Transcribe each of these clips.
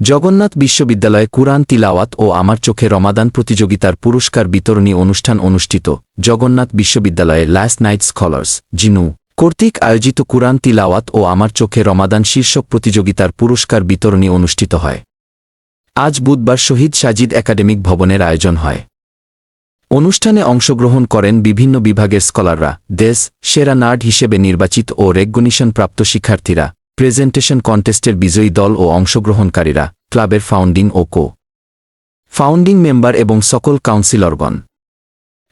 জগন্নাথ বিশ্ববিদ্যালয়ে কুরআন তিলাওয়াত ও আমার চোখে রমাদান প্রতিযোগিতার পুরস্কার বিতরণী অনুষ্ঠান অনুষ্ঠিত জগন্নাথ বিশ্ববিদ্যালয়ে লাস্ট নাইট স্কলার্স জিনু, কর্তৃক আয়োজিত কুরআন তিলাওয়াত ও আমার চোখে রমাদান শীর্ষক প্রতিযোগিতার পুরস্কার বিতরণী অনুষ্ঠিত হয়। আজ বুধবার শহীদ সাজিদ একাডেমিক ভবনের আয়োজন হয়। অনুষ্ঠানে অংশগ্রহণ করেন বিভিন্ন বিভাগের স্কলাররা, দেশ সেরা নার্ড হিসেবে নির্বাচিত ও রেকগনিশন প্রাপ্ত শিক্ষার্থীরা। প্রেজেন্টেশন কন্টেস্টের বিজয়ী দল ও অংশগ্রহণকারীরা, ক্লাবের ফাউন্ডিং ও কো। ফাউন্ডিং মেম্বার এবং সকল কাউন্সিলরগণ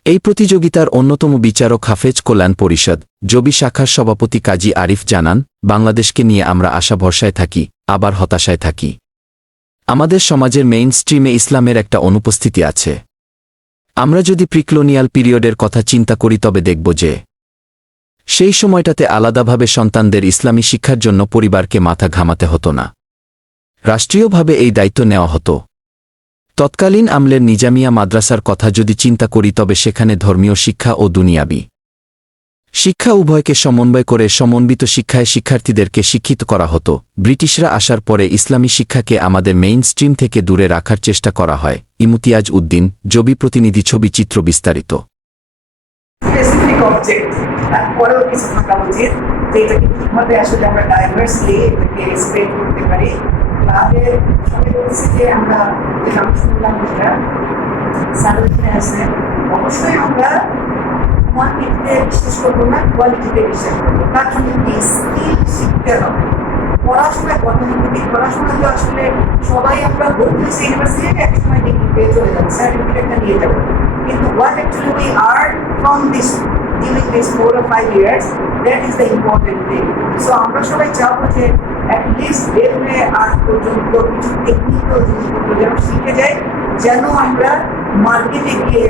এই প্রতিযোগিতার অন্যতম বিচারক হাফেজ কল্যাণ পরিষদ, জবি শাখার সভাপতি কাজী আরিফ জানান, বাংলাদেশকে নিয়ে আমরা আশা ভরসায় থাকি, আবার হতাশায় থাকি। আমাদের সমাজের মেইন স্ট্রিমে ইসলামের একটা অনুপস্থিতি আছে। আমরা যদি প্রিক্লোনিয়াল পিরিয়ডের কথা চিন্তা করি তবে দেখব যে সেই সময়টাতে আলাদাভাবে সন্তানদের ইসলামী শিক্ষার জন্য পরিবারকে মাথা ঘামাতে হতো না। রাষ্ট্রীয়ভাবে এই দায়িত্ব নেওয়া হতো। তৎকালীন আমলের নিজামিয়া মাদ্রাসার কথা যদি চিন্তা করি তবে সেখানে ধর্মীয় শিক্ষা ও দুনিয়াবি। শিক্ষা উভয়কে সমন্বয় করে সমন্বিত শিক্ষায় শিক্ষার্থীদেরকে শিক্ষিত করা হতো। ব্রিটিশরা আসার পরে ইসলামী শিক্ষাকে আমাদের মেইন স্ট্রিম থেকে দূরে রাখার চেষ্টা করা হয়। ইমতিয়াজ উদ্দিন, জবি প্রতিনিধি ছবি চিত্র বিস্তারিত। স্পেসিফিক অবজেক্ট তারপরেও কিছু থাকা উচিত। যে এটাকে কীভাবে আসলে আমরা ডাইভার্সলি এটাকে স্প্রেড করতে পারি? ক্লাবের সবাই বলছি যে আমরা যে নাম শুনলাম যেটা সার্ভিসে আছে। অবশ্যই আমরা কোয়ান্টিটিতে বিশ্বাস করব না কোয়ালিটিতে বিশ্বাস করব। তার জন্য স্কিল শিখতে হবে। পড়াশোনায় গতানুগতিক পড়াশোনা তো আসলে সবাই আমরা বলতেছি ইউনিভার্সিটিতে এক সময় ডিগ্রি পেয়ে চলে যাবে সার্টিফিকেটটা নিয়ে যাব। কিন্তু what actually we earn from this during these four or five years that is the important thing so আমরা সবাই চাবো যে at least হয়ে আর পর্যন্ত কিছু টেকনিক্যাল জিনিসগুলো যেন শিখে যাই যেন আমরা মার্কেটে গিয়ে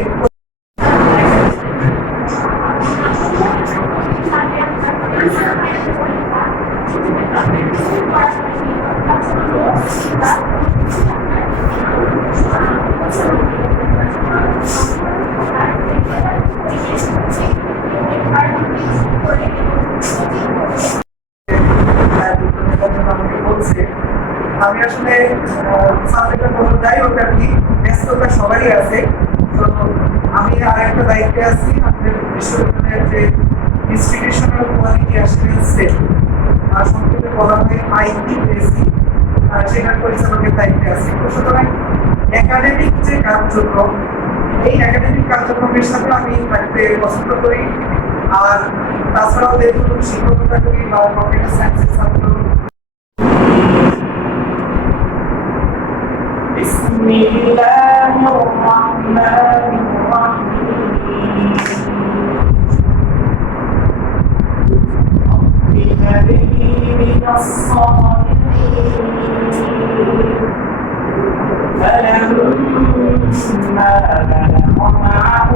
আমাকে বলছে আমি আসলে সাবজেক্টের মধ্যে যাই হোক আর কি ব্যস্ততা সবারই আছে। তো আমি আর একটা দায়িত্বে আছি, আমাদের বিশ্ববিদ্যালয়ের যে ইনস্টিটিউশনাল কোয়ালিটি অ্যাসুরেন্স সেল আর সংক্ষেপে বলা হয় আইপিএসি সেটার পরিচালকের দায়িত্বে আছি। তো সুতরাং একাডেমিক যে কার্যক্রম, এই একাডেমিক কার্যক্রমের সাথে আমি থাকতে পছন্দ করি। আর তাছাড়াও দেখুন, শিক্ষকতা করি বা কম্পিউটার সায়েন্সের ছাত্র بسم الله الرحمن الرحيم رب من الصالحين فلما بلغ معه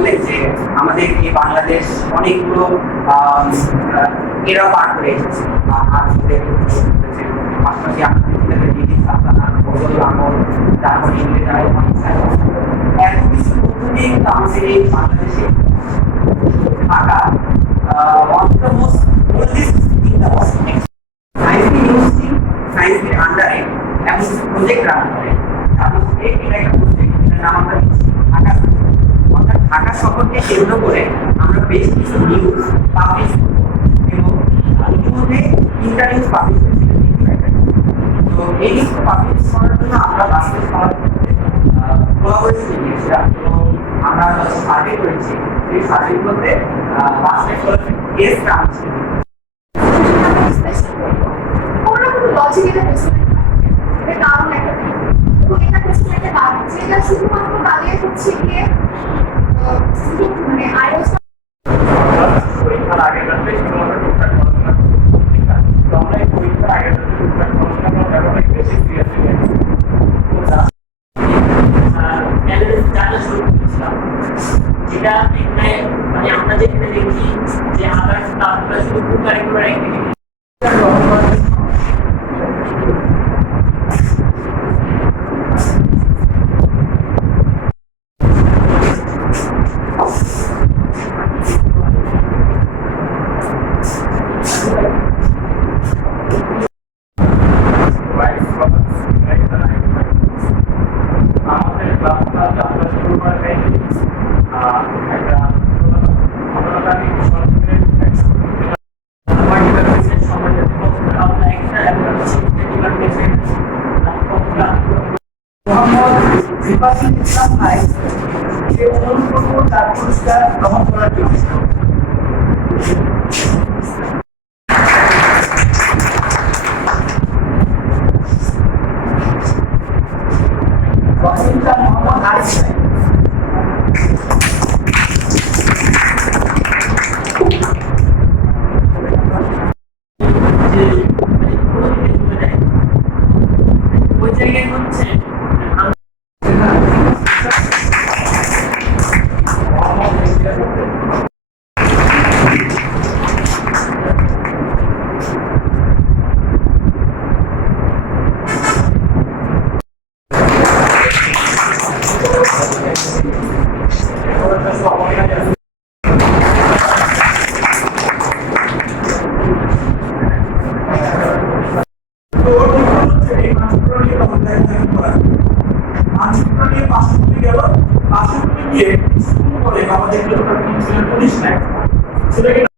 বললেন যে আমাদের এই বাংলাদেশ অনেকগুলো এরা পার করে এসেছে। পাশাপাশি আমাদের তারপরে বাংলাদেশে থাকা ওয়ান ঢাকা শহরকে কেন্দ্র করে আমরা বেশ কিছু নিউজ পাবলিশ এবং ইতিমধ্যে তিনটা নিউজ পাবলিশ হয়েছে। তো এই নিউজ পাবলিশ করার জন্য আমরা বাস্তব সমাজ কোলাবোরেশন এবং আমরা সার্ভে করেছি এই সার্ভেগুলোতে লাস্ট গেস্ট আনছি কোনো কোনো এটা কারণ একটা একটা শুধুমাত্র দাঁড়িয়ে হচ্ছে গিয়ে মানে আইএস পরীক্ষার আগে যাতে শুধুমাত্র টুকটাক পড়াশোনা করি। ঠিক আছে? তো আমরা এই পরীক্ষার আগে যাতে টুকটাক পড়াশোনা করার ব্যাপারে অনেক বেশি সিরিয়াসলি নিয়েছি। তো যা- আহ, analysis জানা শুরু করেছিলাম। যেটা এখানে মানে আমরা যেখানে দেখি যে আদার্স ক্লাসগুলো শুধু কারিকুলার অ্যাক্টিভিটি নির্বাচন ইসলাম ভাই সে অনুরোধ করব তার পুরস্কার গ্রহণ করার জন্য। আমাদের পুলিশ নাই সেটাকে